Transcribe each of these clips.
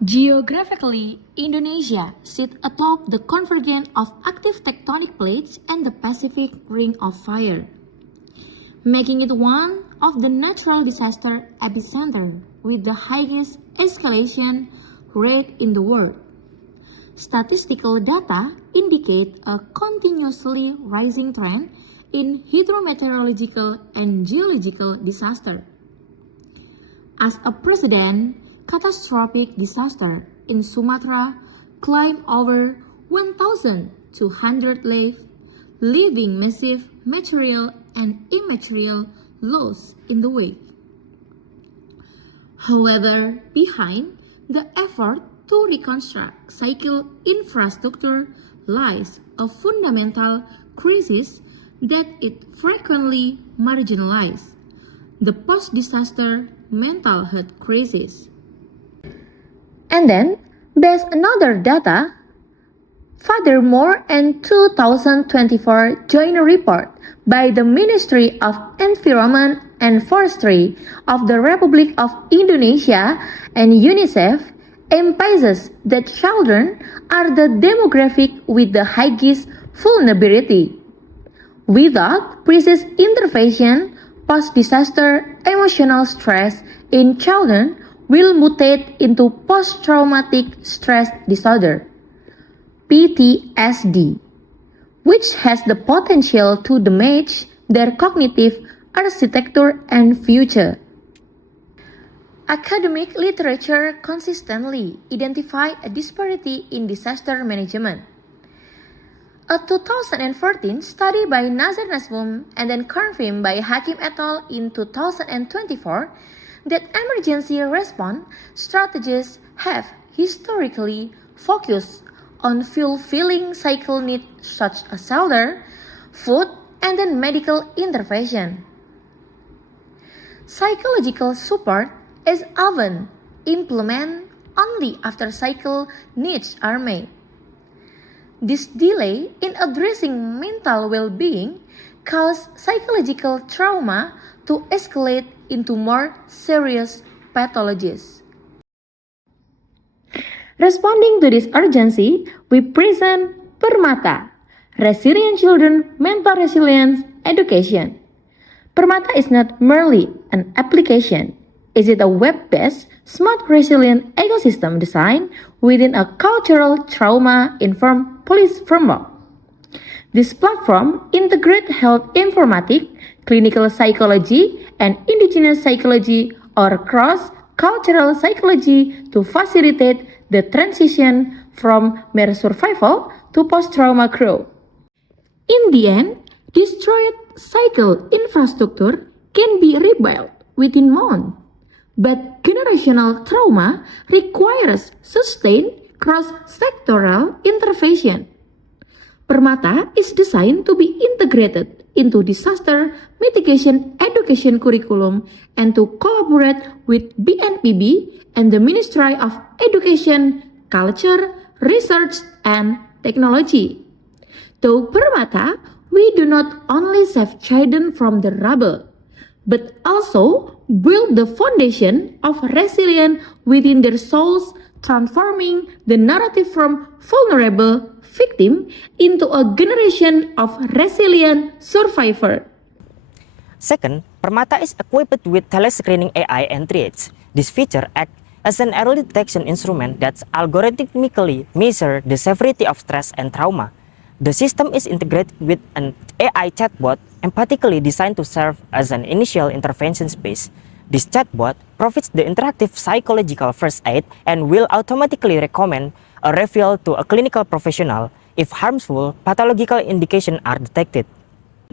Geographically, Indonesia sits atop the convergence of active tectonic plates and the Pacific Ring of Fire, making it one of the natural disaster epicenter with the highest escalation rate in the world. Statistical data indicate a continuously rising trend in hydrometeorological and geological disaster. As a precedent, catastrophic disaster in Sumatra claimed over 1,200 lives, leaving massive material and immaterial loss in the wake. However, behind the effort to reconstruct cycle infrastructure lies a fundamental crisis that it frequently marginalizes: the post-disaster mental health crisis. And then, based another data, furthermore, in 2024 joint report by the Ministry of Environment and Forestry of the Republic of Indonesia and UNICEF emphasizes that children are the demographic with the highest vulnerability. Without precise intervention, post-disaster emotional stress in children will mutate into post-traumatic stress disorder, PTSD, which has the potential to damage their cognitive architecture and future. Academic literature consistently identify a disparity in disaster management. A 2014 study by Nazar Nazmum and then confirmed by Hakim et al. In 2024 that emergency response strategies have historically focused on fulfilling cycle needs such as shelter, food, and then medical intervention. Psychological support is often implemented only after cycle needs are met. This delay in addressing mental well-being causes psychological trauma to escalate into more serious pathologies. Responding to this urgency, we present Permata, Resilient Children Mental Resilience Education. Permata is not merely an application. It is a web-based, smart resilient ecosystem design within a cultural trauma-informed police framework. This platform integrates health informatics, clinical psychology, and indigenous psychology or cross-cultural psychology to facilitate the transition from mere survival to post-trauma growth. In the end, destroyed cycle infrastructure can be rebuilt within months, but generational trauma requires sustained cross-sectoral intervention. Permata is designed to be integrated into disaster mitigation education curriculum and to collaborate with BNPB and the Ministry of Education, Culture, Research, and Technology. Through Permata, we do not only save children from the rubble, but also build the foundation of resilience within their souls, transforming the narrative from vulnerable victim into a generation of resilient survivor. Second, Permata is equipped with telescreening AI and triage. This feature acts as an early detection instrument that algorithmically measures the severity of stress and trauma. The system is integrated with an AI chatbot empathically designed to serve as an initial intervention space. This chatbot provides the interactive psychological first aid and will automatically recommend a referral to a clinical professional if harmful pathological indications are detected.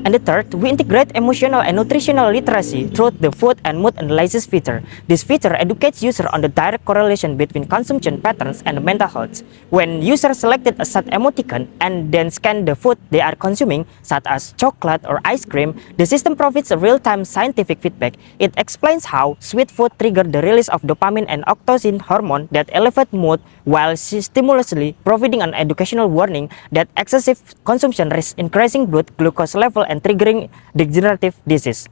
And the third, we integrate emotional and nutritional literacy through the food and mood analysis feature. This feature educates users on the direct correlation between consumption patterns and mental health. When users selected a sad emoticon and then scan the food they are consuming, such as chocolate or ice cream, the system provides a real-time scientific feedback. It explains how sweet food triggers the release of dopamine and oxytocin hormone that elevate mood, while stimulously providing an educational warning that excessive consumption risks increasing blood glucose level and triggering degenerative disease.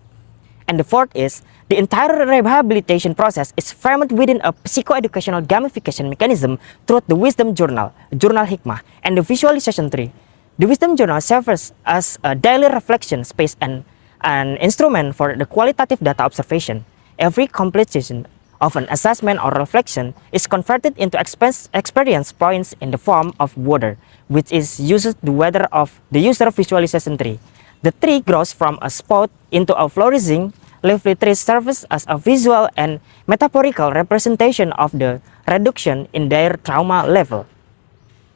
And the fourth is, the entire rehabilitation process is framed within a psychoeducational gamification mechanism through the Wisdom Journal, Journal Hikmah, and the visualization tree. The Wisdom Journal serves as a daily reflection space and an instrument for the qualitative data observation. Every completion of an assessment or reflection is converted into experience points in the form of water, which is used the weather of the user visualization tree. The tree grows from a spot into a flourishing, lively tree serves as a visual and metaphorical representation of the reduction in their trauma level.